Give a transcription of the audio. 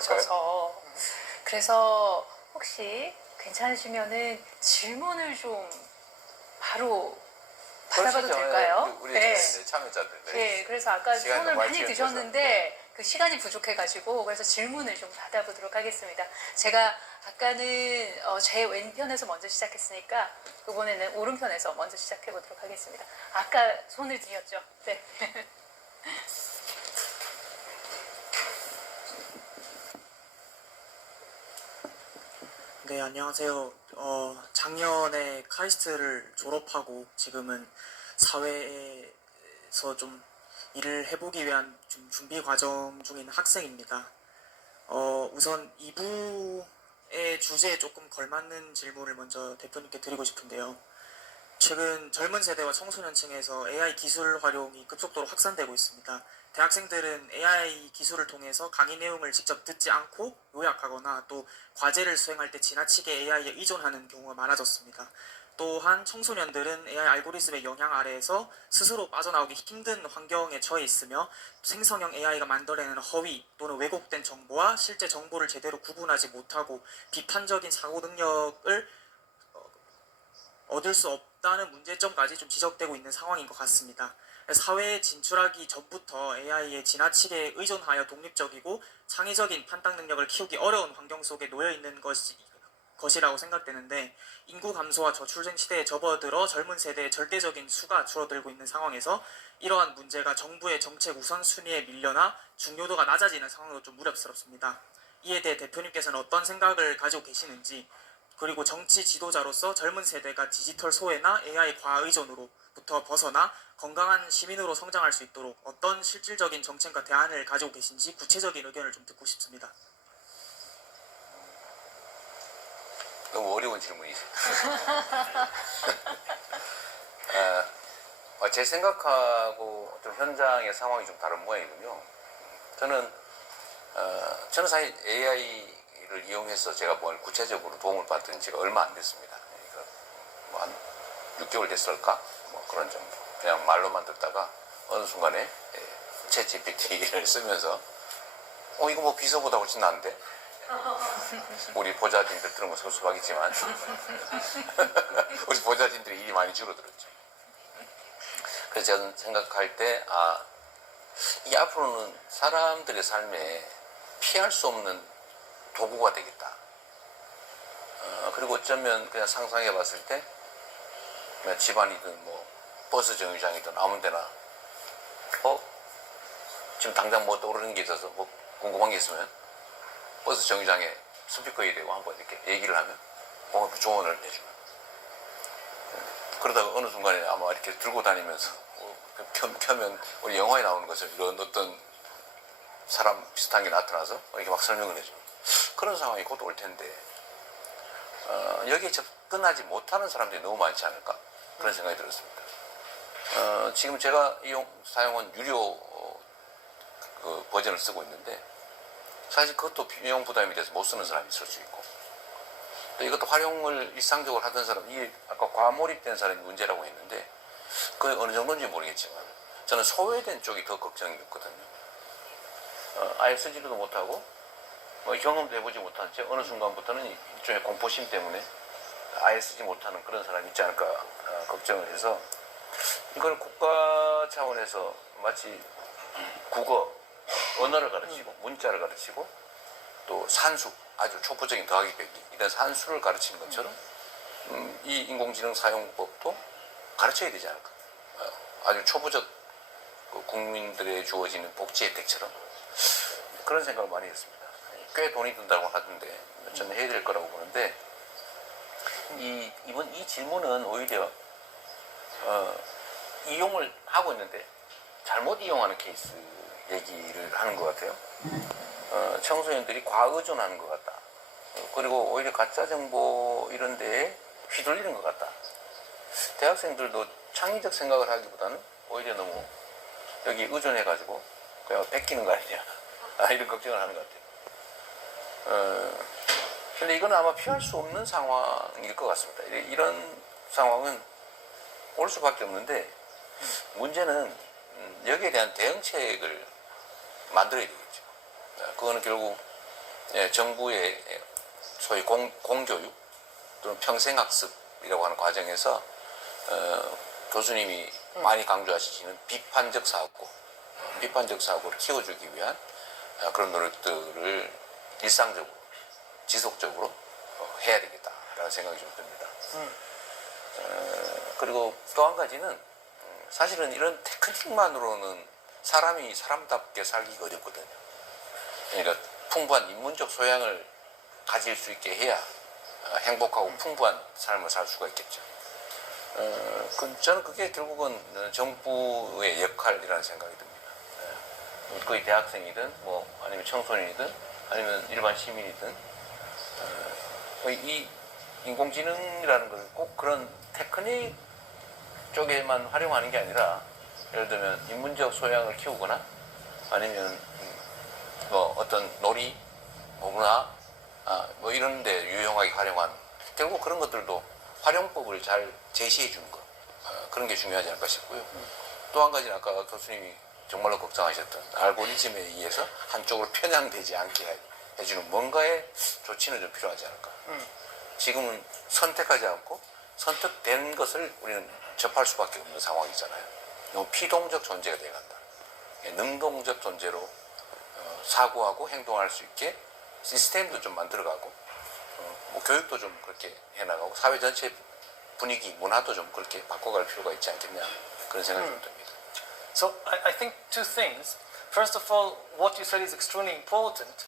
져서 그래서 혹시 괜찮으시면은 질문을 좀 바로 받아봐도 될까요? 우리 네. 참여자들. 네, 그래서 아까 손을 많이 지연돼서. 드셨는데 그 시간이 부족해가지고 그래서 질문을 좀 받아보도록 하겠습니다. 제가 아까는 제 왼편에서 먼저 시작했으니까 이번에는 오른편에서 먼저 시작해보도록 하겠습니다. 아까 손을 드렸죠? 네. 네, 안녕하세요. 작년에 카이스트를 졸업하고 지금은 사회에서 좀 일을 해보기 위한 좀 준비 과정 중인 학생입니다. 우선 2부의 주제에 조금 걸맞는 질문을 먼저 대표님께 드리고 싶은데요. 최근 젊은 세대와 청소년층에서 AI 기술 활용이 급속도로 확산되고 있습니다. 대학생들은 AI 기술을 통해서 강의 내용을 직접 듣지 않고 요약하거나 또 과제를 수행할 때 지나치게 AI에 의존하는 경우가 많아졌습니다. 또한 청소년들은 AI 알고리즘의 영향 아래에서 스스로 빠져나오기 힘든 환경에 처해 있으며 생성형 AI가 만들어내는 허위 또는 왜곡된 정보와 실제 정보를 제대로 구분하지 못하고 비판적인 사고 능력을 얻을 수 없다는 문제점까지 좀 지적되고 있는 상황인 것 같습니다. 사회에 진출하기 전부터 AI에 지나치게 의존하여 독립적이고 창의적인 판단 능력을 키우기 어려운 환경 속에 놓여 있는 것이라고 생각되는데, 인구 감소와 저출생 시대에 접어들어 젊은 세대의 절대적인 수가 줄어들고 있는 상황에서 이러한 문제가 정부의 정책 우선순위에 밀려나 중요도가 낮아지는 상황으로 좀 우려스럽습니다. 이에 대해 대표님께서는 어떤 생각을 가지고 계시는지, 그리고 정치 지도자로서 젊은 세대가 디지털 소외나 AI 과의존으로부터 벗어나 건강한 시민으로 성장할 수 있도록 어떤 실질적인 정책과 대안을 가지고 계신지 구체적인 의견을 좀 듣고 싶습니다. 너무 어려운 질문이죠. 제 생각하고 좀 현장의 상황이 좀 다른 모양이군요. 저는 사실 AI를 이용해서 제가 뭘 구체적으로 도움을 받은 지가 얼마 안 됐습니다. 그러니까 뭐 한 6개월 됐을까? 뭐 그런 정도. 그냥 말로만 듣다가 어느 순간에 챗 GPT를 쓰면서 이거 뭐 비서보다 훨씬 나은데? 우리 보좌진들 들은 거 섭섭하겠지만 우리 보좌진들이 일이 많이 줄어들었죠. 그래서 저는 생각할 때 이 앞으로는 사람들의 삶에 피할 수 없는 도구가 되겠다. 그리고 어쩌면 그냥 상상해 봤을 때 그냥 집안이든 뭐 버스 정류장이든 아무 데나 지금 당장 뭐 떠오르는 게 있어서 뭐 궁금한 게 있으면 버스 정류장에 스피커에 대고 한번 이렇게 얘기를 하면 조언을 해주면, 그러다가 어느 순간에 아마 이렇게 들고 다니면서 켜면 우리 영화에 나오는 것처럼 이런 어떤 사람 비슷한 게 나타나서 이렇게 막 설명을 해줘. 그런 상황이 곧 올 텐데 여기에 접근하지 못하는 사람들이 너무 많지 않을까, 그런 생각이 들었습니다. 지금 제가 사용한 유료 그 버전을 쓰고 있는데 사실 그것도 비용 부담이 돼서 못 쓰는 사람이 있을 수 있고, 또 이것도 활용을 일상적으로 하던 사람, 이게 아까 과몰입된 사람이 문제라고 했는데 그게 어느 정도인지 모르겠지만 저는 소외된 쪽이 더 걱정이었거든요. 아예 쓰지도 못하고 경험도 해보지 못한 채 어느 순간부터는 일종의 공포심 때문에 아예 쓰지 못하는 그런 사람이 있지 않을까 걱정을 해서, 이걸 국가 차원에서 마치 국어, 언어를 가르치고 문자를 가르치고 또 산수, 아주 초보적인 더하기 빼기 이런 산수를 가르치는 것처럼 이 인공지능 사용법도 가르쳐야 되지 않을까. 아주 초보적 국민들에 주어지는 복지 혜택처럼 그런 생각을 많이 했습니다. 꽤 돈이 든다고 하던데 저는 해야 될 거라고 보는데, 이번 이 질문은 오히려 이용을 하고 있는데 잘못 이용하는 케이스 얘기를 하는 것 같아요. 청소년들이 과의존하는 것 같다. 그리고 오히려 가짜 정보 이런 데에 휘둘리는 것 같다. 대학생들도 창의적 생각을 하기보다는 오히려 너무 여기 의존해가지고 그냥 뺏기는 거 아니냐, 이런 걱정을 하는 것 같아요. 근데 이건 아마 피할 수 없는 상황일 것 같습니다. 이런 상황은 올 수밖에 없는데, 문제는 여기에 대한 대응책을 만들어야 되겠죠. 그거는 결국 예, 정부의 소위 공교육 또는 평생학습이라고 하는 과정에서 교수님이 많이 강조하시는 비판적 사고를 키워주기 위한 그런 노력들을 일상적으로 지속적으로 해야 되겠다라는 생각이 좀 듭니다. 그리고 또 한 가지는 사실은 이런 테크닉만으로는 사람이 사람답게 살기가 어렵거든요. 그러니까 풍부한 인문적 소양을 가질 수 있게 해야 행복하고 풍부한 삶을 살 수가 있겠죠. 저는 그게 결국은 정부의 역할이라는 생각이 듭니다. 거의 대학생이든 뭐 아니면 청소년이든 아니면 일반 시민이든 이 인공지능이라는 걸 꼭 그런 테크닉 쪽에만 활용하는 게 아니라 예를 들면 인문적 소양을 키우거나 아니면 뭐 어떤 놀이, 뭐 문화 뭐 이런 데 유용하게 활용한 결국 그런 것들도 활용법을 잘 제시해 주는 것 그런 게 중요하지 않을까 싶고요. 또 한 가지는 아까 교수님이 정말로 걱정하셨던 알고리즘에 의해서 한쪽으로 편향되지 않게 해주는 뭔가의 조치는 좀 필요하지 않을까. 지금은 선택하지 않고 선택된 것을 우리는 접할 수밖에 없는 상황이잖아요. 너무 피동적 존재가 돼간다. 능동적 존재로 사고하고 행동할 수 있게 시스템도 좀 만들어가고 뭐 교육도 좀 그렇게 해나가고 사회 전체 분위기, 문화도 좀 그렇게 바꿔갈 필요가 있지 않겠냐 그런 생각이 좀 듭니다. So I think two things. First of all, what you said is extremely important.